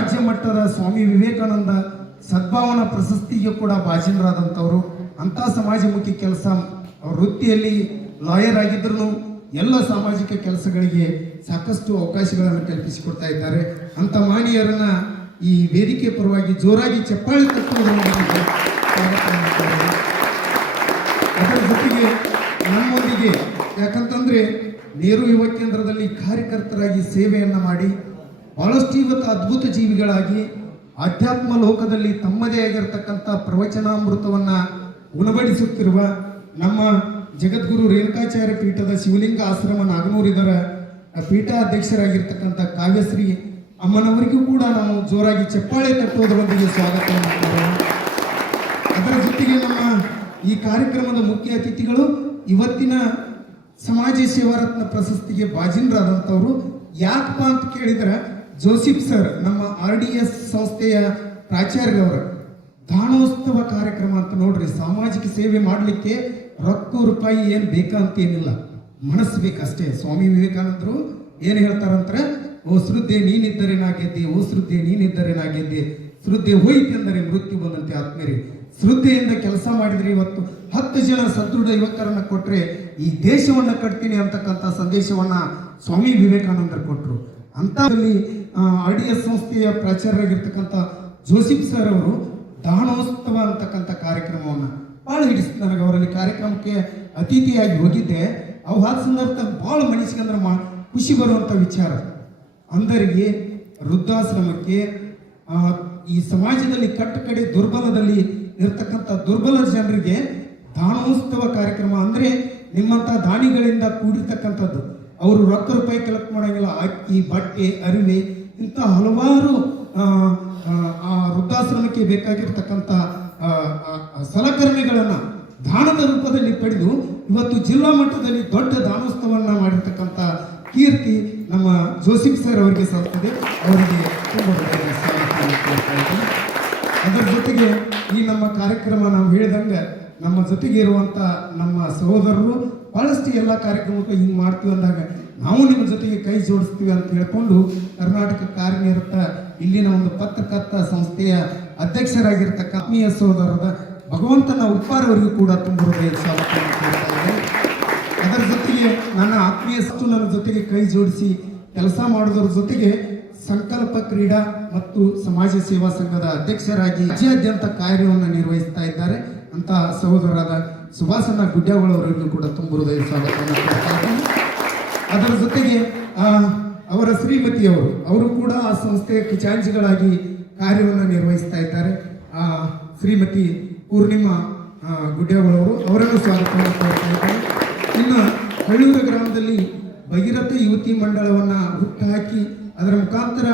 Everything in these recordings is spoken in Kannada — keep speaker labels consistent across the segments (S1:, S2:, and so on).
S1: ರಾಜ್ಯ ಮಟ್ಟದ ಸ್ವಾಮಿ ವಿವೇಕಾನಂದ ಸದ್ಭಾವನಾ ಪ್ರಶಸ್ತಿಗೆ ಕೂಡ ಭಾಜನರಾದಂಥವರು. ಅಂಥ ಸಮಾಜಮುಖಿ ಕೆಲಸ ಅವ್ರ ವೃತ್ತಿಯಲ್ಲಿ ಲಾಯರ್ ಆಗಿದ್ರು ಎಲ್ಲ ಸಾಮಾಜಿಕ ಕೆಲಸಗಳಿಗೆ ಸಾಕಷ್ಟು ಅವಕಾಶಗಳನ್ನು ಕಲ್ಪಿಸಿಕೊಡ್ತಾ ಇದ್ದಾರೆ. ಅಂಥ ಮಾನೀಯರನ್ನ ಈ ವೇದಿಕೆ ಪರವಾಗಿ ಜೋರಾಗಿ ಚಪ್ಪಾಳೆ ಅದರ ಜೊತೆಗೆ ನಮ್ಮೊಂದಿಗೆ ಯಾಕಂತಂದ್ರೆ ನೆಹರು ಯುವ ಕೇಂದ್ರದಲ್ಲಿ ಕಾರ್ಯಕರ್ತರಾಗಿ ಸೇವೆಯನ್ನು ಮಾಡಿ ಬಹಳಷ್ಟು ಇವತ್ತು ಅದ್ಭುತ ಜೀವಿಗಳಾಗಿ ಆಧ್ಯಾತ್ಮ ಲೋಕದಲ್ಲಿ ತಮ್ಮದೇ ಆಗಿರತಕ್ಕಂಥ ಪ್ರವಚನಾಮೃತವನ್ನು ಉಣಬಡಿಸುತ್ತಿರುವ ನಮ್ಮ ಜಗದ್ಗುರು ರೇಣುಕಾಚಾರ್ಯ ಪೀಠದ ಶಿವಲಿಂಗ ಆಶ್ರಮ ನಾಗನೂರಿದರ ಪೀಠಾಧ್ಯಕ್ಷರಾಗಿರ್ತಕ್ಕಂಥ ಕಾವ್ಯಶ್ರೀ ಅಮ್ಮನವರಿಗೂ ಕೂಡ ನಾವು ಜೋರಾಗಿ ಚಪ್ಪಾಳೆ ತಟ್ಟುವುದರೊಂದಿಗೆ ಸ್ವಾಗತ ಮಾಡ್ತಾರೆ ಅದರ ಜೊತೆಗೆ ನಮ್ಮ ಈ ಕಾರ್ಯಕ್ರಮದ ಮುಖ್ಯ ಅತಿಥಿಗಳು ಇವತ್ತಿನ ಸಮಾಜ ಸೇವಾರತ್ನ ಪ್ರಶಸ್ತಿಗೆ ಬಾಜಿನರಾದಂಥವ್ರು ಯಾಕಪ್ಪ ಅಂತ ಕೇಳಿದ್ರೆ ಜೋಸಿಫ್ ಸರ್, ನಮ್ಮ ಆರ್ ಡಿ ಎಸ್ ಸಂಸ್ಥೆಯ ಪ್ರಾಚಾರ್ಯರವರು, ದಾನೋತ್ಸವ ಕಾರ್ಯಕ್ರಮ ಅಂತ ನೋಡ್ರಿ, ಸಾಮಾಜಿಕ ಸೇವೆ ಮಾಡಲಿಕ್ಕೆ ರೊಕ್ಕ ರೂಪಾಯಿ ಏನು ಏನಿಲ್ಲ ಮನಸ್ಸು ಬೇಕಷ್ಟೇ ಸ್ವಾಮಿ ವಿವೇಕಾನಂದರು ಏನು ಹೇಳ್ತಾರಂದ್ರೆ, ಓ ಶ್ರದ್ಧೆ ನೀನಿದ್ದರೆ ಓ ಶ್ರದ್ಧೆ ನೀನಿದ್ದರೆ ನಾ ಗೆದ್ದೆ ಶ್ರದ್ಧೆ ಹೋಯಿತೆಂದರೆ ಮೃತ್ಯು ಬಂದಂತೆ ಆತ್ಮೀರಿ ಶ್ರದ್ಧೆಯಿಂದ ಕೆಲಸ ಮಾಡಿದ್ರೆ ಇವತ್ತು ಹತ್ತು ಜನ ಸದೃಢ ಯುವಕರನ್ನು ಕೊಟ್ಟರೆ ಈ ದೇಶವನ್ನ ಕಟ್ತೀನಿ ಅಂತಕ್ಕಂಥ ಸಂದೇಶವನ್ನು ಸ್ವಾಮಿ ವಿವೇಕಾನಂದರು ಕೊಟ್ಟರು ಅಂತಲ್ಲಿ ಆರ್ ಡಿ ಎಸ್ ಸಂಸ್ಥೆಯ ಪ್ರಾಚಾರ್ಯರಾಗಿರ್ತಕ್ಕಂಥ ಜೋಸಿಫ್ ಸರ್ ಅವರು ದಾನೋತ್ಸವ ಅಂತಕ್ಕಂಥ ಕಾರ್ಯಕ್ರಮವನ್ನು ಭಾಳ ಹಿಡಿಸ್ತಾರೆ ನನಗೆ ಅವರಲ್ಲಿ ಕಾರ್ಯಕ್ರಮಕ್ಕೆ ಅತಿಥಿಯಾಗಿ ಹೋಗಿದ್ದೆ. ಅವು ಆದ ಸಂದರ್ಭದಲ್ಲಿ ಭಾಳ ಮನಸ್ಸಿಗೆ ಅಂದ್ರೆ ಮಾ ಖುಷಿ ಬರುವಂಥ ವಿಚಾರ. ಅಂದರಿಗೆ ವೃದ್ಧಾಶ್ರಮಕ್ಕೆ ಈ ಸಮಾಜದಲ್ಲಿ ಕಟ್ಟ ಕಡೆ ದುರ್ಬಲದಲ್ಲಿ ಇರತಕ್ಕಂಥ ದುರ್ಬಲ ಜನರಿಗೆ ದಾನೋತ್ಸವ ಕಾರ್ಯಕ್ರಮ ಅಂದರೆ ನಿಮ್ಮಂಥ ದಾನಿಗಳಿಂದ ಕೂಡಿರ್ತಕ್ಕಂಥದ್ದು. ಅವರು ರೊಕ್ಕ ರೂಪಾಯಿ ಕಲೆಕ್ಟ್ ಮಾಡೋಂಗಿಲ್ಲ. ಅಕ್ಕಿ, ಬಟ್ಟೆ, ಅರಿವೆ ಇಂಥ ಹಲವಾರು ಆ, ವೃದ್ಧಾಶ್ರಮಕ್ಕೆ ಬೇಕಾಗಿರ್ತಕ್ಕಂಥ ಸಲಕರಣೆಗಳನ್ನ ದಾನದ ರೂಪದಲ್ಲಿ ಪಡೆದು ಇವತ್ತು ಜಿಲ್ಲಾ ಮಟ್ಟದಲ್ಲಿ ದೊಡ್ಡ ದಾನೋತ್ಸವನ್ನ ಮಾಡಿರ್ತಕ್ಕಂಥ ಕೀರ್ತಿ ನಮ್ಮ ಜೋಸಿಫ್ ಸರ್ ಅವರಿಗೆ ಸಲ್ತದೆ ಅವರಿಗೆ ತುಂಬ ಅದರ ಜೊತೆಗೆ ಈ ನಮ್ಮ ಕಾರ್ಯಕ್ರಮ ನಾವು ಹೇಳಿದಂಗೆ ನಮ್ಮ ಜೊತೆಗೆ ಇರುವಂತ ನಮ್ಮ ಸಹೋದರರು ಬಹಳಷ್ಟು ಎಲ್ಲ ಕಾರ್ಯಕ್ರಮಗಳು ಹಿಂಗೆ ಮಾಡ್ತೀವಿ ಅಂದಾಗ ನಾವು ನಿಮ್ಮ ಜೊತೆಗೆ ಕೈ ಜೋಡಿಸ್ತೀವಿ ಅಂತ ಹೇಳ್ಕೊಂಡು ಕರ್ನಾಟಕ ಕಾರ್ಯನಿರತ ಇಲ್ಲಿನ ಒಂದು ಪತ್ರಕರ್ತ ಸಂಸ್ಥೆಯ ಅಧ್ಯಕ್ಷರಾಗಿರ್ತಕ್ಕ ಆತ್ಮೀಯ ಸಹೋದರದ ಭಗವಂತನ ಉಪ್ಪಾರವರಿಗೂ ಕೂಡ ತುಂಬ ಹೃದಯ ಸ್ವಾಗತ ಅದರ ಜೊತೆಗೆ ನನ್ನ ಆತ್ಮೀಯ ಸತ್ತು ನನ್ನ ಜೊತೆಗೆ ಕೈ ಜೋಡಿಸಿ ಕೆಲಸ ಮಾಡೋದ್ರ ಜೊತೆಗೆ ಸಂಕಲ್ಪ ಕ್ರೀಡಾ ಮತ್ತು ಸಮಾಜ ಸೇವಾ ಸಂಘದ ಅಧ್ಯಕ್ಷರಾಗಿ ರಾಜ್ಯಾದ್ಯಂತ ಕಾರ್ಯವನ್ನು ನಿರ್ವಹಿಸ್ತಾ ಇದ್ದಾರೆ. ಅಂತ ಸಹೋದರರಾದ ಸುಭಾಸನ ಗುಡ್ಡಾವಳವರಿಗೂ ಕೂಡ ತುಂಬ ಹೃದಯ ಸ್ವಾಗತವನ್ನು ಅದರ ಜೊತೆಗೆ ಅವರ ಶ್ರೀಮತಿಯವರು ಅವರು ಕೂಡ ಆ ಸಂಸ್ಥೆಯ ಖಿಚಾಂಚಿಗಳಾಗಿ ಕಾರ್ಯವನ್ನು ನಿರ್ವಹಿಸ್ತಾ ಇದ್ದಾರೆ. ಆ, ಶ್ರೀಮತಿ ಪೂರ್ಣಿಮಾ ಗುಡ್ಡೇವಳವರು ಅವರನ್ನು ಸ್ವಾಗತ ಮಾಡ್ತಾ ಇನ್ನು ಹಳ್ಳೂರು ಗ್ರಾಮದಲ್ಲಿ ಭಗೀರಥ ಯುವತಿ ಮಂಡಳವನ್ನು ಹುಟ್ಟುಹಾಕಿ ಅದರ ಮುಖಾಂತರ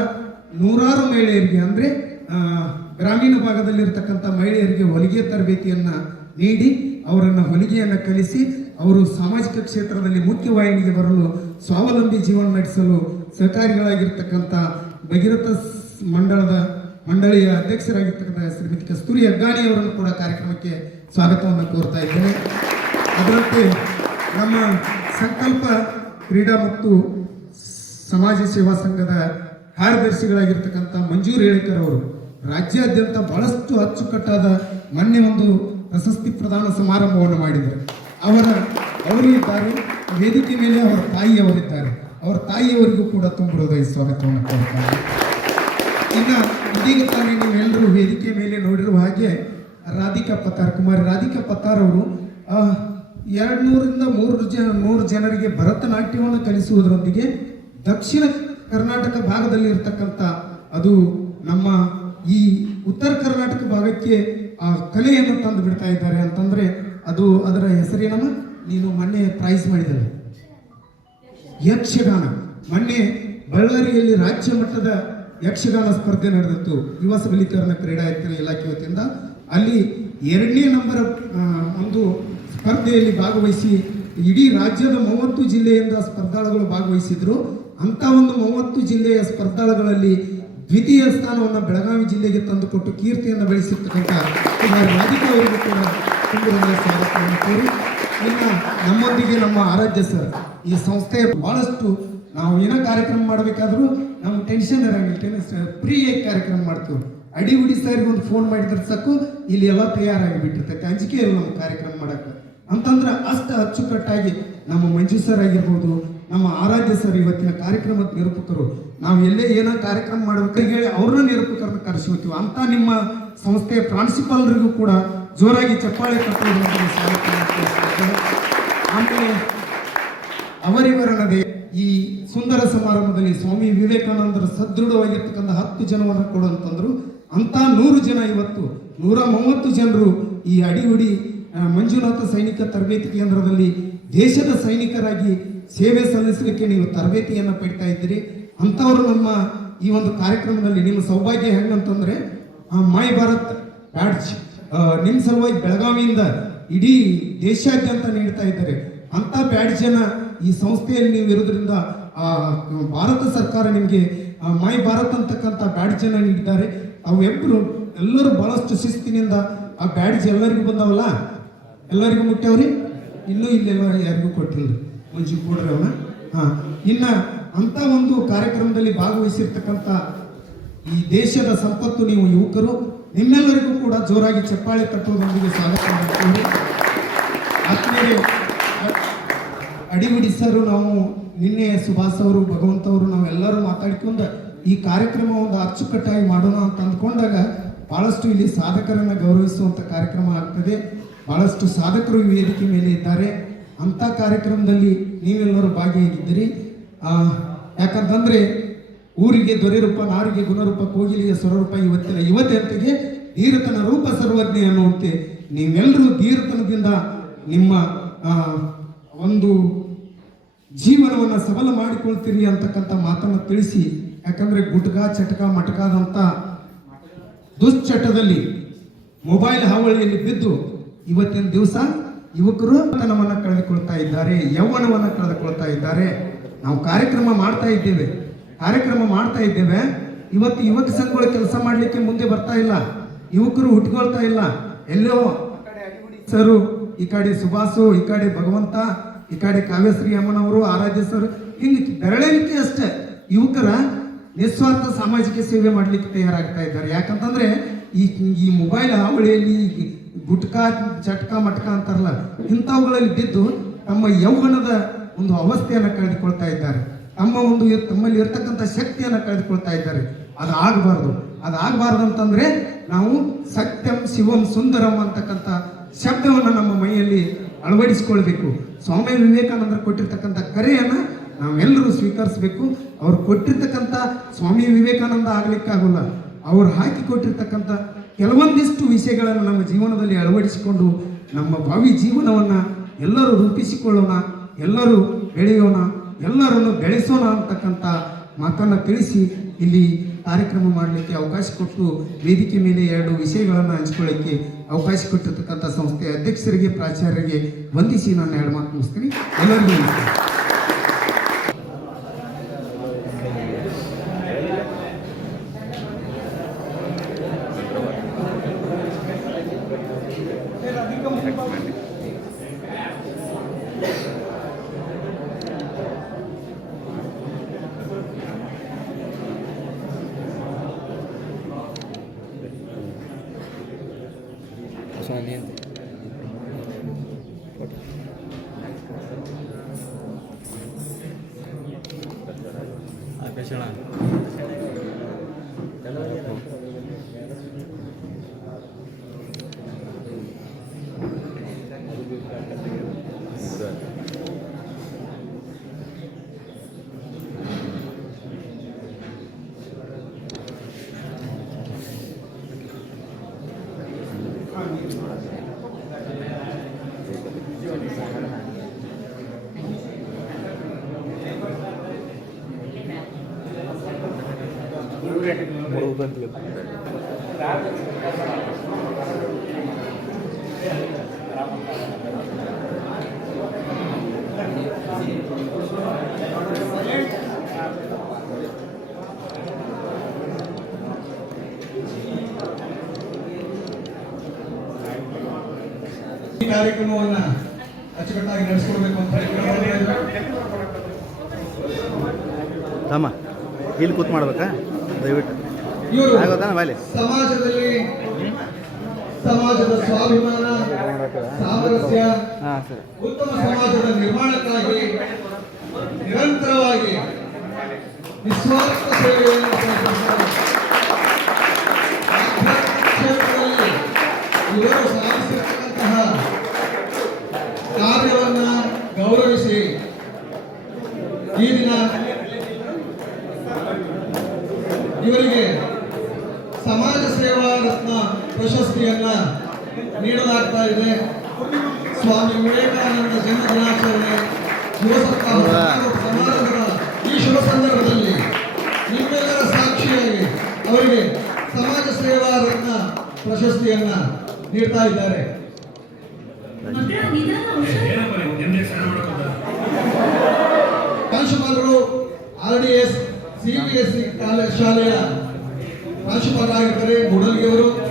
S1: ನೂರಾರು ಮಹಿಳೆಯರಿಗೆ ಅಂದರೆ ಗ್ರಾಮೀಣ ಭಾಗದಲ್ಲಿರ್ತಕ್ಕಂಥ ಮಹಿಳೆಯರಿಗೆ ಹೊಲಿಗೆ ತರಬೇತಿಯನ್ನು ನೀಡಿ ಅವರನ್ನು ಹೊಲಿಗೆಯನ್ನು ಕಲಿಸಿ ಅವರು ಸಾಮಾಜಿಕ ಕ್ಷೇತ್ರದಲ್ಲಿ ಮುಖ್ಯವಾಹಿನಿಗೆ ಬರಲು ಸ್ವಾವಲಂಬಿ ಜೀವನ ನಡೆಸಲು ಸಹಕಾರಿಗಳಾಗಿರ್ತಕ್ಕಂಥ ಭಗೀರಥ ಮಂಡಳದ ಮಂಡಳಿಯ ಅಧ್ಯಕ್ಷರಾಗಿರ್ತಕ್ಕಂಥ ಶ್ರೀಮತಿ ಕಸ್ತೂರಿ ಅಗ್ಗಾನಿ ಅವರನ್ನು ಕೂಡ ಕಾರ್ಯಕ್ರಮಕ್ಕೆ ಸ್ವಾಗತವನ್ನು ಕೋರ್ತಾ ಇದ್ದೇನೆ. ಅದರಂತೆ ನಮ್ಮ ಸಂಕಲ್ಪ ಕ್ರೀಡಾ ಮತ್ತು ಸಮಾಜ ಸೇವಾ ಸಂಘದ ಕಾರ್ಯದರ್ಶಿಗಳಾಗಿರ್ತಕ್ಕಂಥ ಮಂಜೂರ್ ಹೇಳಿಕರ್ ಅವರು ರಾಜ್ಯಾದ್ಯಂತ ಬಹಳಷ್ಟು ಅಚ್ಚುಕಟ್ಟಾದ ಮೊನ್ನೆ ಒಂದು ಪ್ರಶಸ್ತಿ ಪ್ರದಾನ ಸಮಾರಂಭವನ್ನು ಮಾಡಿದರು ಅವರ ಅವರು ಇದ್ದಾರೆ ವೇದಿಕೆ ಮೇಲೆ ಅವರ ತಾಯಿಯವರಿದ್ದಾರೆ. ಅವರ ತಾಯಿಯವರಿಗೂ ಕೂಡ ತುಂಬ ಹೃದಯ ಸ್ವಾಗತವನ್ನು ಕೊಡ್ತಾರೆ ಇನ್ನು ಇದೀಗ ತಾನೇ ನೀವೆಲ್ಲರೂ ವೇದಿಕೆ ಮೇಲೆ ನೋಡಿರುವ ಹಾಗೆ ರಾಧಿಕಾ ಪತ್ತಾರ್, ಕುಮಾರಿ ರಾಧಿಕಾ ಪತ್ತಾರ್ ಅವರು ಎರಡು ನೂರಿಂದ ಮೂರು ಜನ ನೂರು ಜನರಿಗೆ ಭರತನಾಟ್ಯವನ್ನು ಕಲಿಸುವುದರೊಂದಿಗೆ ದಕ್ಷಿಣ ಕರ್ನಾಟಕ ಭಾಗದಲ್ಲಿ ಇರತಕ್ಕಂಥ ಅದು ನಮ್ಮ ಈ ಉತ್ತರ ಕರ್ನಾಟಕ ಭಾಗಕ್ಕೆ ಆ ಕಲೆಯನ್ನು ತಂದು ಬಿಡ್ತಾ ಇದ್ದಾರೆ ಅಂತಂದ್ರೆ ಅದು ಅದರ ಹೆಸರೇನಮ್ಮ? ನೀನು ಮೊನ್ನೆ ಪ್ರೈಸ್ ಮಾಡಿದಲ್ಲಿ. ಯಕ್ಷಗಾನ. ಮೊನ್ನೆ ಬಳ್ಳಾರಿಯಲ್ಲಿ ರಾಜ್ಯ ಮಟ್ಟದ ಯಕ್ಷಗಾನ ಸ್ಪರ್ಧೆ ನಡೆದಿತ್ತು. ಯುವ ಸಬಲೀಕರಣ ಕ್ರೀಡಾ ಇಲಾಖೆ ವತಿಯಿಂದ. ಅಲ್ಲಿ ಎರಡನೇ ನಂಬರ್ ಒಂದು ಸ್ಪರ್ಧೆಯಲ್ಲಿ ಭಾಗವಹಿಸಿ ಇಡೀ ರಾಜ್ಯದ ಮೂವತ್ತು ಜಿಲ್ಲೆಯಿಂದ ಸ್ಪರ್ಧಾಳುಗಳು ಭಾಗವಹಿಸಿದ್ರು. ಅಂತ ಒಂದು ಮೂವತ್ತು ಜಿಲ್ಲೆಯ ಸ್ಪರ್ಧಾಳುಗಳಲ್ಲಿ ದ್ವಿತೀಯ ಸ್ಥಾನವನ್ನು ಬೆಳಗಾವಿ ಜಿಲ್ಲೆಗೆ ತಂದುಕೊಟ್ಟು ಕೀರ್ತಿಯನ್ನು ಬೆಳೆಸಿರ್ತಕ್ಕಂಥ ಕುಮಾರ್ ರಾಧಿಕಾ ಅವರಿಗೂ ಕೂಡ ತುಂಬುವುದರ ಸ್ವಾಗತವನ್ನು ಕೋರಿ, ಇನ್ನು ನಮ್ಮೊಂದಿಗೆ ನಮ್ಮ ಆರಾಧ್ಯ ಸರ್ ಈ ಸಂಸ್ಥೆ ಬಹಳಷ್ಟು ನಾವು ಏನೋ ಕಾರ್ಯಕ್ರಮ ಮಾಡಬೇಕಾದ್ರೂ ನಮ್ಗೆ ಟೆನ್ಷನ್ ಇರಂಗಿಲ್ಲ ಫ್ರೀ ಆಗಿ ಕಾರ್ಯಕ್ರಮ ಮಾಡ್ತೀವಿ. ಅಡಿ ಉಡಿ ಸರ್ಗೆ ಒಂದು ಫೋನ್ ಮಾಡಿದ್ರೆ ಸಾಕು, ಇಲ್ಲಿ ಎಲ್ಲ ತಯಾರಾಗಿ ಬಿಟ್ಟಿರ್ತೈತೆ ಅಂಜಿಕೆ ಇಲ್ಲ ನಮ್ಮ ಕಾರ್ಯಕ್ರಮ ಮಾಡಕ್ಕೆ. ಅಂತಂದ್ರೆ ಅಷ್ಟು ಅಚ್ಚುಕಟ್ಟಾಗಿ ನಮ್ಮ ಮಂಜು ಸರ್ ಆಗಿರ್ಬೋದು ನಮ್ಮ ಆರಾಧ್ಯ ಸರ್ ಇವತ್ತಿನ ಕಾರ್ಯಕ್ರಮದ ನಿರೂಪಕರು, ನಾವು ಎಲ್ಲೇ ಏನೋ ಕಾರ್ಯಕ್ರಮ ಮಾಡಬೇಕು ಹೇಳಿ ಅವ್ರನ್ನ ನಿರೂಪಕರನ್ನ ಕರೆಸ್ಕೊತೀವಿ ಅಂತ ನಿಮ್ಮ ಸಂಸ್ಥೆಯ ಪ್ರಾಂಶುಪಾಲರಿಗೂ ಕೂಡ ಜೋರಾಗಿ ಚಪ್ಪಾಳೆ. ಆಮೇಲೆ ಅವರಿವರಲ್ಲದೆ ಈ ಸುಂದರ ಸಮಾರಂಭದಲ್ಲಿ ಸ್ವಾಮಿ ವಿವೇಕಾನಂದರ ಸದೃಢವಾಗಿರ್ತಕ್ಕಂಥ ಹತ್ತು ಜನವನ್ನು ಕೊಡುವಂತಂದ್ರು ಅಂತ ನೂರು ಜನ ಇವತ್ತು, ನೂರ ಮೂವತ್ತು ಜನರು ಈ ಅಡಿಗುಡಿ ಮಂಜುನಾಥ ಸೈನಿಕ ತರಬೇತಿ ಕೇಂದ್ರದಲ್ಲಿ ದೇಶದ ಸೈನಿಕರಾಗಿ ಸೇವೆ ಸಲ್ಲಿಸಲಿಕ್ಕೆ ನೀವು ತರಬೇತಿಯನ್ನು ಪಡಿತಾ ಇದ್ದೀರಿ. ಅಂಥವ್ರು ನಮ್ಮ ಈ ಒಂದು ಕಾರ್ಯಕ್ರಮದಲ್ಲಿ ನಿಮ್ಮ ಸೌಭಾಗ್ಯ ಹೆಂಗಂತಂದ್ರೆ ಆ, ಮೈ ಭಾರತ್ ಬ್ಯಾಡ್ಜ್ ನಿಮ್ಮ ಸಲುವಾಗಿ ಬೆಳಗಾವಿಯಿಂದ ಇಡೀ ದೇಶಾದ್ಯಂತ ನೀಡ್ತಾ ಇದ್ದಾರೆ. ಅಂತ ಬ್ಯಾಡ್ಜನ್ನ ಈ ಸಂಸ್ಥೆಯಲ್ಲಿ ನೀವು ಇರೋದ್ರಿಂದ ಭಾರತ ಸರ್ಕಾರ ನಿಮಗೆ ಮೈ ಭಾರತ್ ಅಂತಕ್ಕಂಥ ಬ್ಯಾಡ್ಜನ್ನು ನೀಡಿದ್ದಾರೆ. ಅವೆಬ್ಬರು ಎಲ್ಲರೂ ಬಹಳಷ್ಟು ಶಿಸ್ತಿನಿಂದ ಆ ಬ್ಯಾಡ್ಜ್ ಎಲ್ಲರಿಗೂ ಬಂದವಲ್ಲ? ಎಲ್ಲರಿಗೂ ಮುಟ್ಟ್ಯಾವ್ರಿ ಇನ್ನೂ ಇಲ್ಲೆಲ್ಲ ಯಾರಿಗೂ ಕೊಟ್ಟಿಲ್ಲ. ಮುಂಚೆ ಕೊಡ್ರಿ ಅವನ? ಹಾ. ಇನ್ನ ಅಂತ ಒಂದು ಕಾರ್ಯಕ್ರಮದಲ್ಲಿ ಭಾಗವಹಿಸಿರ್ತಕ್ಕಂಥ ಈ ದೇಶದ ಸಂಪತ್ತು ನೀವು ಯುವಕರು, ನಿಮ್ಮೆಲ್ಲರಿಗೂ ಕೂಡ ಜೋರಾಗಿ ಚಪ್ಪಾಳೆ ತಟ್ಟುವುದರೊಂದಿಗೆ ಸ್ವಾಗತ ಮಾಡ್ತೀವಿ. ಆತ್ಮೀಯ ಅಡಿಬಿಡಿ ಸರ್, ನಾವು ನಿನ್ನೆ ಸುಭಾಸ್ ಅವರು, ಭಗವಂತ ಅವರು, ನಾವೆಲ್ಲರೂ ಮಾತಾಡ್ಕೊಂಡು ಈ ಕಾರ್ಯಕ್ರಮ ಒಂದು ಅಚ್ಚುಕಟ್ಟಾಗಿ ಮಾಡೋಣ ಅಂತ ಅಂದ್ಕೊಂಡಾಗ ಬಹಳಷ್ಟು ಇಲ್ಲಿ ಸಾಧಕರನ್ನ ಗೌರವಿಸುವಂತ ಕಾರ್ಯಕ್ರಮ ಆಗ್ತದೆ. ಬಹಳಷ್ಟು ಸಾಧಕರು ಈ ವೇದಿಕೆ ಮೇಲೆ ಇದ್ದಾರೆ. ಅಂತ ಕಾರ್ಯಕ್ರಮದಲ್ಲಿ ನೀವೆಲ್ಲರೂ ಭಾಗಿಯಾಗಿದ್ದೀರಿ. ಯಾಕಂತಂದ್ರೆ ಊರಿಗೆ ದೊರೆರೂಪ, ನಾರಿಗೆ ಗುಣರೂಪ ಕೋಗಿಲಿಗೆ ಸ್ವರೂಪ ಇವತ್ತಿನ ಯುವತಿಯಂತೆಗೆ ಧೀರತನ ರೂಪ ಸರ್ವಜ್ಞೆ ಅನ್ನುವಂತೆ ನೀವೆಲ್ಲರೂ ಧೀರತನದಿಂದ ನಿಮ್ಮ ಒಂದು ಜೀವನವನ್ನು ಸಬಲ ಮಾಡಿಕೊಳ್ತೀರಿ ಅಂತಕ್ಕಂಥ ಮಾತನ್ನು ತಿಳಿಸಿ. ಯಾಕಂದ್ರೆ ಗುಟ್ಕ, ಚಟಕ, ಮಟಕಾದಂಥ ದುಶ್ಚಟದಲ್ಲಿ ಮೊಬೈಲ್ ಹಾವಳಿಯಲ್ಲಿ ಬಿದ್ದು ಇವತ್ತಿನ ದಿವಸ ಯುವಕರು ತನವನ್ನ ಕಳೆದುಕೊಳ್ತಾ ಇದ್ದಾರೆ, ಯೌವನವನ್ನು ಕಳೆದುಕೊಳ್ತಾ ಇದ್ದಾರೆ. ನಾವು ಕಾರ್ಯಕ್ರಮ ಮಾಡ್ತಾ ಇದ್ದೇವೆ. ಕಾರ್ಯಕ್ರಮ ಮಾಡ್ತಾ ಇದ್ದೇವೆ. ಇವತ್ತು ಯುವಕ ಸಂಘಗಳು ಕೆಲಸ ಮಾಡಲಿಕ್ಕೆ ಮುಂದೆ ಬರ್ತಾ ಇಲ್ಲ. ಯುವಕರು ಹುಟ್ಕೊಳ್ತಾ ಇಲ್ಲ. ಎಲ್ಲೋ ಸರು, ಈ ಕಡೆ ಸುಭಾಸು, ಈ ಕಡೆ ಭಗವಂತ, ಈ ಕಡೆ ಕಾವ್ಯಶ್ರೀ ಅಮ್ಮನವರು, ಆರಾಧ್ಯ ಸರ್, ಹಿಂಗೆ ಬೆರಳೆಣಿಕೆ ಅಷ್ಟೇ. ಯುವಕರ ನಿಸ್ವಾರ್ಥ ಸಾಮಾಜಿಕ ಸೇವೆ ಮಾಡಲಿಕ್ಕೆ ತಯಾರಾಗ್ತಾ ಇದ್ದಾರೆ. ಯಾಕಂತಂದ್ರೆ ಈ ಈ ಮೊಬೈಲ್ ಹಾವಳಿಯಲ್ಲಿ ಗುಟ್ಕಾ, ಚಟ್ಕ, ಮಟ್ಕ ಅಂತಾರಲ್ಲ, ಇಂಥವುಗಳಲ್ಲಿ ಬಿದ್ದು ತಮ್ಮ ಯೌವನದ ಒಂದು ಅವಸ್ಥೆಯನ್ನು ಕಳೆದುಕೊಳ್ತಾ ಇದ್ದಾರೆ. ತಮ್ಮ ಒಂದು ತಮ್ಮಲ್ಲಿ ಇರ್ತಕ್ಕಂಥ ಶಕ್ತಿಯನ್ನು ಕಳೆದುಕೊಳ್ತಾ ಇದ್ದಾರೆ. ಅದು ಆಗಬಾರ್ದು. ಅದು ಆಗಬಾರ್ದು ಅಂತಂದ್ರೆ ನಾವು ಸತ್ಯಂ ಶಿವಂ ಸುಂದರಂ ಅಂತಕ್ಕಂಥ ಶಬ್ದವನ್ನು ನಮ್ಮ ಮೈಯಲ್ಲಿ ಅಳವಡಿಸಿಕೊಳ್ಬೇಕು. ಸ್ವಾಮಿ ವಿವೇಕಾನಂದರು ಕೊಟ್ಟಿರ್ತಕ್ಕಂಥ ಕರೆಯನ್ನು ನಾವೆಲ್ಲರೂ ಸ್ವೀಕರಿಸಬೇಕು. ಅವ್ರು ಕೊಟ್ಟಿರ್ತಕ್ಕಂಥ ಸ್ವಾಮಿ ವಿವೇಕಾನಂದ ಆಗಲಿಕ್ಕಾಗಲ್ಲ. ಅವ್ರು ಹಾಕಿ ಕೊಟ್ಟಿರ್ತಕ್ಕಂಥ ಕೆಲವೊಂದಿಷ್ಟು ವಿಷಯಗಳನ್ನು ನಮ್ಮ ಜೀವನದಲ್ಲಿ ಅಳವಡಿಸಿಕೊಂಡು ನಮ್ಮ ಭಾವಿ ಜೀವನವನ್ನು ಎಲ್ಲರೂ ರೂಪಿಸಿಕೊಳ್ಳೋಣ,
S2: ಎಲ್ಲರೂ ಬೆಳೆಯೋಣ, ಎಲ್ಲರನ್ನು ಬೆಳೆಸೋಣ ಅಂತಕ್ಕಂಥ ಮಾತನ್ನು ತಿಳಿಸಿ ಇಲ್ಲಿ ಕಾರ್ಯಕ್ರಮ ಮಾಡಲಿಕ್ಕೆ ಅವಕಾಶ ಕೊಟ್ಟು ವೇದಿಕೆ ಮೇಲೆ ಎರಡು ವಿಷಯಗಳನ್ನು ಹಂಚ್ಕೊಳ್ಳಿಕ್ಕೆ ಅವಕಾಶ ಕೊಟ್ಟಿರ್ತಕ್ಕಂಥ ಸಂಸ್ಥೆ ಅಧ್ಯಕ್ಷರಿಗೆ, ಪ್ರಾಚಾರ್ಯರಿಗೆ ವಂದಿಸಿ ನಾನು ಎರಡು ಮಾತು ಮುಗಿಸ್ತೀನಿ. ಎಲ್ಲರಿಗೂ 行了 ನಮಸ್ಕಾರ ಈ ಕಾರ್ಯಕ್ರಮವನ್ನ ಅಚ್ಚುಕಟ್ಟಾಗಿ ನಡೆಸ್ಕೊಡ್ಬೇಕು ಅಂತ ಹೇಳಿ
S3: ತಮ್ಮ ಇಲ್ಲಿ ಕೂತ್ ಮಾಡ್ಬೇಕಾ ದಯವಿಟ್ಟು.
S2: ಇವರು ಸಮಾಜದಲ್ಲಿ ಸಮಾಜದ ಸ್ವಾಭಿಮಾನ ಸಾಮರಸ್ಯ ಉತ್ತಮ ಸಮಾಜದ ನಿರ್ಮಾಣಕ್ಕಾಗಿ ನಿರಂತರವಾಗಿ ನಿಸ್ವಾರ್ಥ ಸೇವೆಯನ್ನು ಸಲ್ಲಿಸಿದ್ದಾರೆ. ಆಧ್ಯಾತ್ಮಿಕ ಕ್ಷೇತ್ರದಲ್ಲಿ ಇವರು ಸಾಧಿಸಿರ್ತಕ್ಕಂತಹ ಕಾರ್ಯವನ್ನ ಗೌರವಿಸಿ ಈ ದಿನ ಇವರಿಗೆ ಸಮಾಜ ಸೇವಾ ರತ್ನ ಪ್ರಶಸ್ತಿಯನ್ನ ನೀಡಲಾಗ್ತಾ ಇದೆ. ಸ್ವಾಮಿ ವಿವೇಕಾನಂದ ಜನ್ಮ ದಿನಾಚರಣೆ ಯುವ ಸಪ್ತಾಹ ಸಮಾರಂಭದ ಈ ಶುಭ ಸಂದರ್ಭದಲ್ಲಿ ನಿಮ್ಮೆಲ್ಲರ ಸಾಕ್ಷಿಯಾಗಿ ಅವರಿಗೆ ಸಮಾಜ ಸೇವಾ ರತ್ನ ಪ್ರಶಸ್ತಿಯನ್ನ ನೀಡ್ತಾ ಇದ್ದಾರೆ. ಪ್ರಾಂಶುಪಾಲರು R D S C B S C ಶಾಲೆಯ ಪ್ರಾಂಶುಪಾಲರಾಗಿರ್ತಾರೆ ಮೂಡಲ್ಗಿಯವರು ಇವರು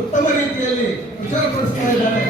S2: ಉತ್ತಮ ರೀತಿಯಲ್ಲಿ ವಿಚಾರಪಡಿಸ್ತಾ ಇದ್ದಾರೆ.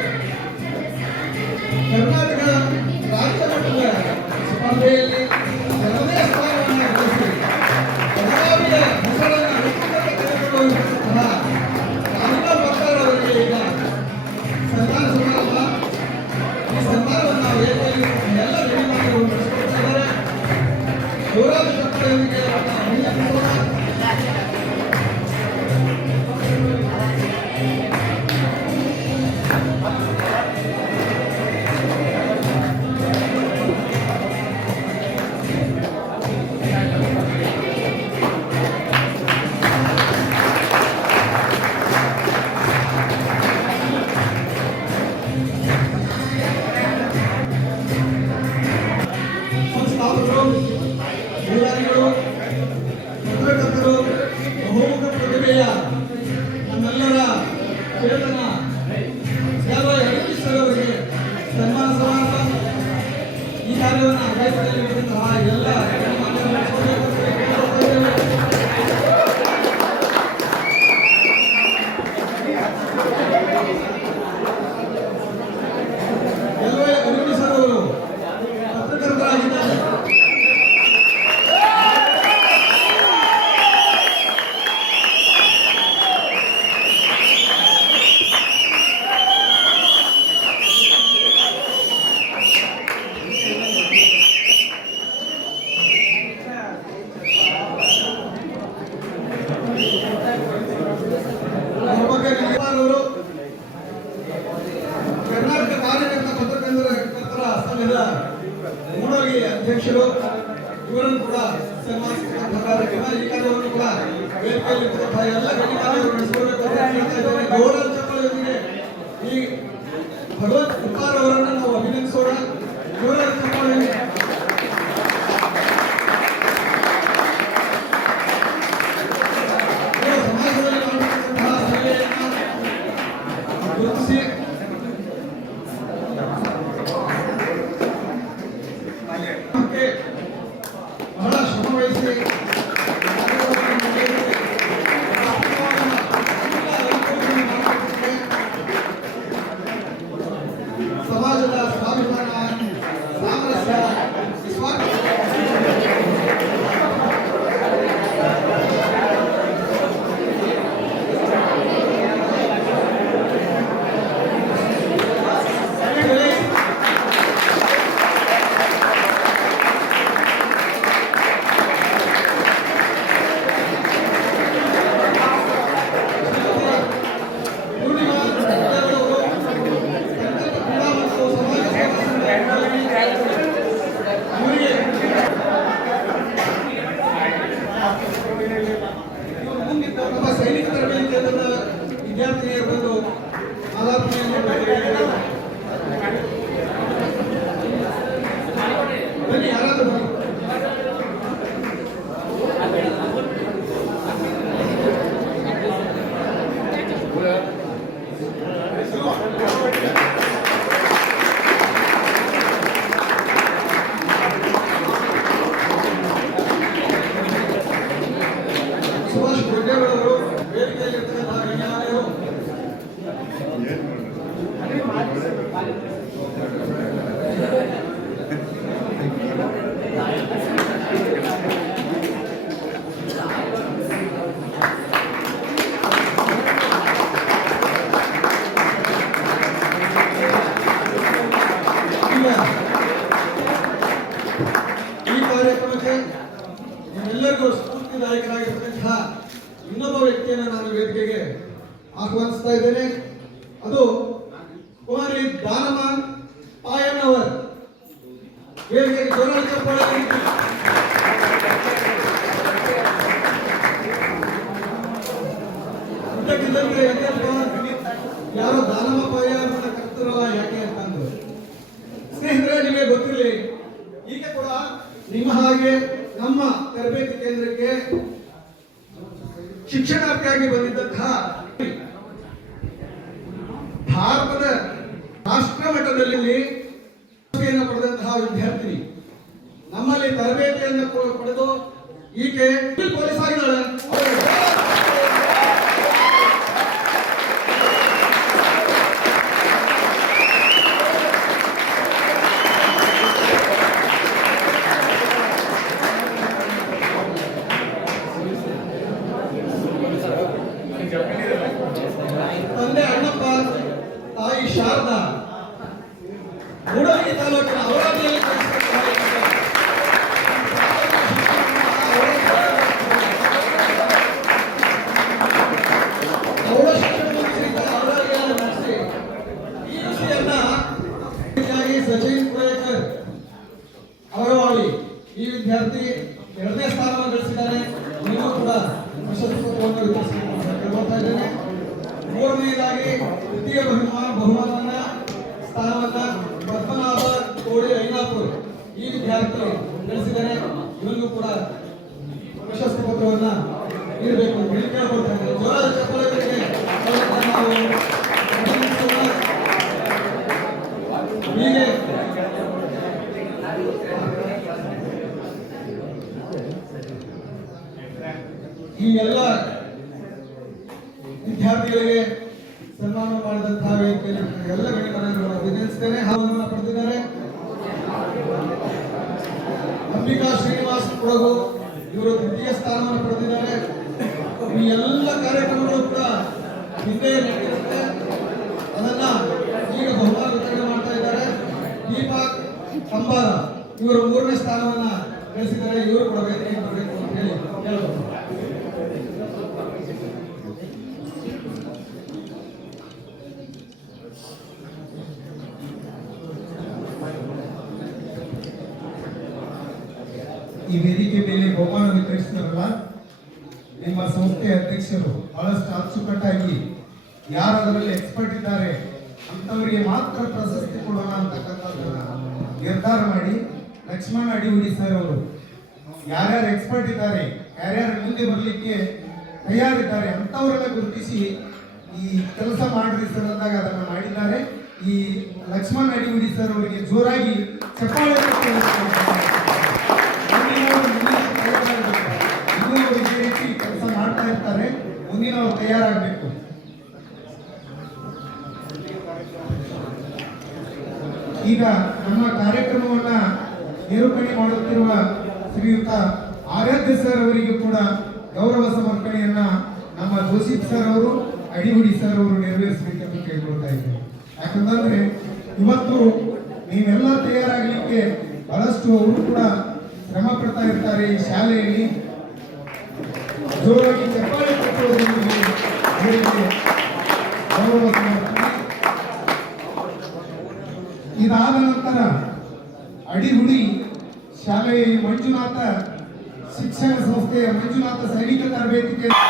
S2: ನಿಮ್ಮೆಲ್ಲರಿಗೂ ಸ್ಫೂರ್ತಿದಾಯಕರಾಗಿರ್ತಕ್ಕಂತಹ ಇನ್ನೊಬ್ಬ ವ್ಯಕ್ತಿಯನ್ನು ನಾನು ವೇದಿಕೆಗೆ ಆಹ್ವಾನಿಸ್ತಾ ಇದ್ದೇನೆ. ಅದು ಕುಮಾರಿ ದಾನಮ ಪಾಯಣ್ಣವರ್. ವೇದಿಕೆಗೆ ಜೋರಾಗಿ ಚಪ್ಪಾಳೆ ಯಾರೋ ದಾನಮ ಪಾಯ ಅಂತ ಕರ್ತಾರಲ್ಲ ಯಾಕೆ ಅಂತ ಅಂತಂದು ಸ್ನೇಹಿತರೆ, ನಿಮಗೆ ಗೊತ್ತಿರಲಿ, ಈಗ ಕೂಡ ನಿಮ್ಮ ಹಾಗೆ ನಮ್ಮ ತರಬೇತಿ ಕೇಂದ್ರಕ್ಕೆ ಶಿಕ್ಷಣಾರ್ಥಿಯಾಗಿ ಬಂದಿದ್ದಂತಹ ಭಾರತದ ರಾಷ್ಟ್ರ ಮಟ್ಟದಲ್ಲಿ ಪಡೆದಂತಹ ವಿದ್ಯಾರ್ಥಿನಿ. ನಮ್ಮಲ್ಲಿ ತರಬೇತಿಯನ್ನು ಪಡೆದು ಈಕೆ ಪೊಲೀಸ್ ಆಗಿದ್ದಾಳೆ ಇವರಿಗೂ ಕೂಡ ಪ್ರಶಸ್ತಿ ಪತ್ರವನ್ನು ನೀಡಬೇಕು ಕೇಳ್ಕೊಳ್ತಾ
S1: ಕೇಳ್ಕೊಳ್ತಾರೆ ನಿಮ್ಮ ಸಂಸ್ಥೆ ಅಧ್ಯಕ್ಷರು ಬಹಳಷ್ಟು ಅಚ್ಚುಕಟ್ಟಾಗಿ ಯಾರು ಅದರಲ್ಲಿ ಎಕ್ಸ್ಪರ್ಟ್ ಇದ್ದಾರೆ ಅಂತವರಿಗೆ ಮಾತ್ರ ಪ್ರಶಸ್ತಿ ಕೊಡೋಣ ಅಂತಕ್ಕಂಥದ್ದನ್ನ ನಿರ್ಧಾರ ಮಾಡಿ ಲಕ್ಷ್ಮಣ ಅಡಿಗುಡಿ ಸರ್ ಅವರು ಯಾರ್ಯಾರು ಎಕ್ಸ್ಪರ್ಟ್ ಇದ್ದಾರೆ, ಯಾರ್ಯಾರು ಮುಂದೆ ಬರಲಿಕ್ಕೆ ತಯಾರಿದ್ದಾರೆ ಅಂತವರೆಲ್ಲ ಗುರುತಿಸಿ ಈ ಕೆಲಸ ಮಾಡ್ರಿ ಸರ್ ಅಂದಾಗ ಅದನ್ನು ಮಾಡಿದ್ದಾರೆ. ಈ ಲಕ್ಷ್ಮಣ ಅಡಿಗುಡಿ ಸರ್ ಅವರಿಗೆ ಜೋರಾಗಿ ಚಪ್ಪಾಳೆ ಮುಂದಿನವರು ತಯಾರಾಗಬೇಕು. ಈಗ ನಮ್ಮ ಕಾರ್ಯಕ್ರಮವನ್ನ ನಿರೂಪಣೆ ಮಾಡುತ್ತಿರುವ ಶ್ರೀಯುತ ಆರಾಧ್ಯ ಸರ್ ಅವರಿಗೆ ಕೂಡ ಗೌರವ ಸಮರ್ಪಣೆಯನ್ನ ನಮ್ಮ ಜೋಶಿತ್ ಸರ್ ಅವರು, ಅಡಿಗುಡಿ ಸರ್ ಅವರು ನೆರವೇರಿಸಬೇಕೆಂದು ಕೇಳ್ಕೊಳ್ತಾ ಇದ್ದೇವೆ ಯಾಕಂತಂದ್ರೆ ಇವತ್ತು ನೀವೆಲ್ಲ ತಯಾರಾಗಲಿಕ್ಕೆ ಬಹಳಷ್ಟು ಅವರು ಕೂಡ ಶ್ರಮ ಪಡ್ತಾ ಇರ್ತಾರೆ ಈ ಶಾಲೆಯಲ್ಲಿ. ಜೋರಾಗಿ ಚಪ್ಪಾಳೆ ತಟ್ಟುವುದರೊಂದಿಗೆ ಅವರಿಗೆ ಗೌರವ ಸಮರ್ಪಣೆ ಇದಾದ ನಂತರ ಅಡಿಹುಡಿ ಶಾಲೆಯ ಮಂಜುನಾಥ ಶಿಕ್ಷಣ ಸಂಸ್ಥೆಯ ಮಂಜುನಾಥ ಸೈನಿಕ ತರಬೇತಿ ಕೇಂದ್ರ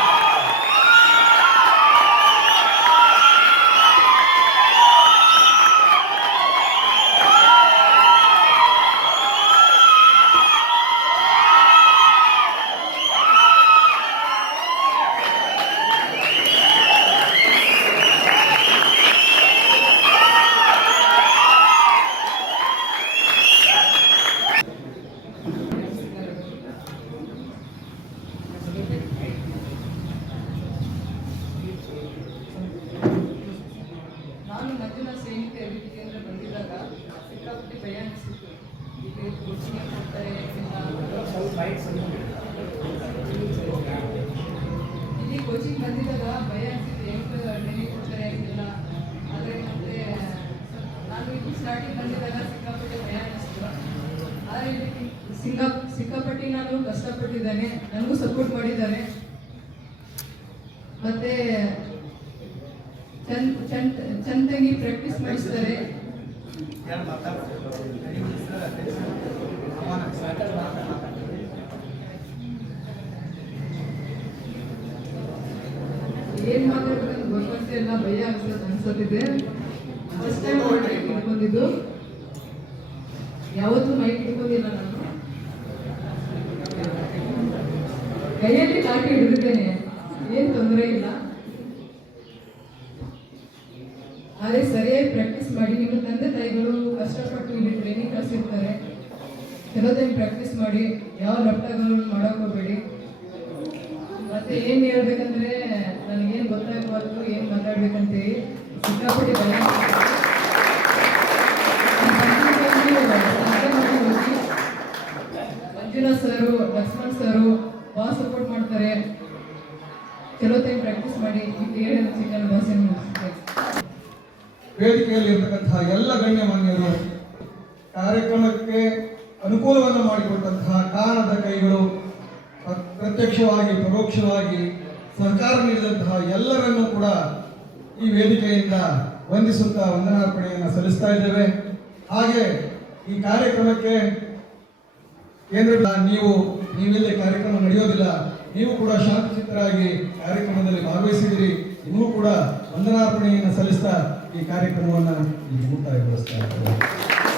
S4: ನಾನು ಮಂಜುನಾಥ್ ಸೈನಿಕ ಅಭಿವೃದ್ಧಿ ಕೇಂದ್ರ ಬಂದಿದ್ದಾಗ ಸಿಕ್ಕಾಪಟ್ಟೆ ಭಯ ಅನಿಸಿತ್ತು ಇಲ್ಲಿ ಕೋಚಿಂಗ್ ಕೊಡ್ತಾರೆ ಇಲ್ಲಿ ಕೋಚಿಂಗ್ ಬಂದಿದ್ದಾಗ ಭಯ ಅನಿಸಿತ್ತು ಹೆಂಗೆ ಟ್ರೈನಿಂಗ್ ಕೊಡ್ತಾರೆ ಅಂತೆಲ್ಲ ಆದರೆ ಮತ್ತೆ ನಾನು ಇಲ್ಲಿ ಸ್ಟಾರ್ಟಿಂಗ್ ಬಂದಿದ್ದಾಗ ಸಿಕ್ಕಾಪಟ್ಟೆ ಭಯ ಅನಿಸ್ತು ಆದರೆ ಇಲ್ಲಿ ಸಿಂಗಾ ಸಿಕ್ಕಾಪಟ್ಟೆ ನಾನು ಕಷ್ಟಪಟ್ಟಿದ್ದೇನೆ ನನಗೂ ಸಪೋರ್ಟ್ ಮಾಡಿದ್ದಾರೆ. ಮತ್ತೆ ಚಂದ ಚಂದ ಚಂದಾಗಿ ಪ್ರಾಕ್ಟೀಸ್ ಮಾಡಿಸ್ತಾರೆ. ಏನ್ ಮಾತಾಡ್ಬೇಕಂತ ಗೊತ್ತಾಗ್ತಾ ಎಲ್ಲ ಭಯ ಆಗ್ತದೆ ಅನ್ಸತ್ತಿದೆ. ಫಸ್ಟ್ ಟೈಮ್ ಬಂದಿದ್ದು. ಯಾವತ್ತೂ ಮೈಕ್ ಇಟ್ಕೊಂಡಿಲ್ಲ ನಾನು. ಏನು ಹಿಡಿದಿದ್ದೇನೆ? ಏನು ತೊಂದರೆ ಇಲ್ಲ. ಅದೇ ಸರಿಯಾಗಿ ಪ್ರಾಕ್ಟೀಸ್ ಮಾಡಿ, ನಿಮ್ಮ ತಂದೆ ತಾಯಿಗಳು ಕಷ್ಟಪಟ್ಟು ಇಲ್ಲಿ ಟ್ರೈನಿಂಗ್ ಕಳಿಸಿರ್ತಾರೆ. ಟೈಮ್ ಪ್ರಾಕ್ಟೀಸ್ ಮಾಡಿ, ಯಾವ ಲಪ್ಟಾಗಳು ಮಾಡಕ್ ಹೋಗ್ಬೇಡಿ ಮತ್ತೆ ಏನ್ ಹೇಳ್ಬೇಕಂದ್ರೆ, ನನಗೇನು ಗೊತ್ತಾಗಬಾರ್ದು ಏನು ಮಾತಾಡ್ಬೇಕಂತೇಳಿ. ಸಿಕ್ಕಾಪಟ್ಟೆ ಭಯ ಕೆಲವು ಟೈಮ್ ಪ್ರಾಕ್ಟೀಸ್ ಮಾಡಿ ಇಲ್ಲಿ ಸಿಂಗಲ್ ಚಿಕನ್ ಭಾಷೆ ಮುಗಿಸ್ಬೇಕು
S1: ವೇದಿಕೆಯಲ್ಲಿ ಎಲ್ಲ ಗಣ್ಯಮಾನ್ಯರು ಕಾರ್ಯಕ್ರಮಕ್ಕೆ ಅನುಕೂಲವನ್ನು ಮಾಡಿಕೊಟ್ಟಂತಹ ಕಾರಣದ ಕೈಗಳು ಪ್ರ- ಪ್ರತ್ಯಕ್ಷವಾಗಿ, ಪರೋಕ್ಷವಾಗಿ ಸಹಕಾರ ನೀಡಿದಂತಹ ಎಲ್ಲರನ್ನೂ ಕೂಡ ಈ ವೇದಿಕೆಯಿಂದ ವಂದಿಸುತ್ತಾ ವಂದನಾರ್ಪಣೆಯನ್ನು ಸಲ್ಲಿಸ್ತಾ ಇದ್ದೇವೆ. ಹಾಗೆ ಈ ಕಾರ್ಯಕ್ರಮಕ್ಕೆ ಕೇಂದ್ರ ನೀವು ನೀವಿಲ್ಲದೆ ಕಾರ್ಯಕ್ರಮ ನಡೆಯೋದಿಲ್ಲ. ನೀವು ಕೂಡ ಶಾಂತಚಿತ್ತರಾಗಿ ಕಾರ್ಯಕ್ರಮದಲ್ಲಿ ಭಾಗವಹಿಸಿದಿರಿ ನಿಮಗೂ ಕೂಡ ವಂದನಾರ್ಪಣೆಯನ್ನು ಸಲ್ಲಿಸ್ತಾ ಈ ಕಾರ್ಯಕ್ರಮವನ್ನು ಮುಕ್ತಾಯಗೊಳಿಸ್ತಾ ಇದ್ದೇವೆ.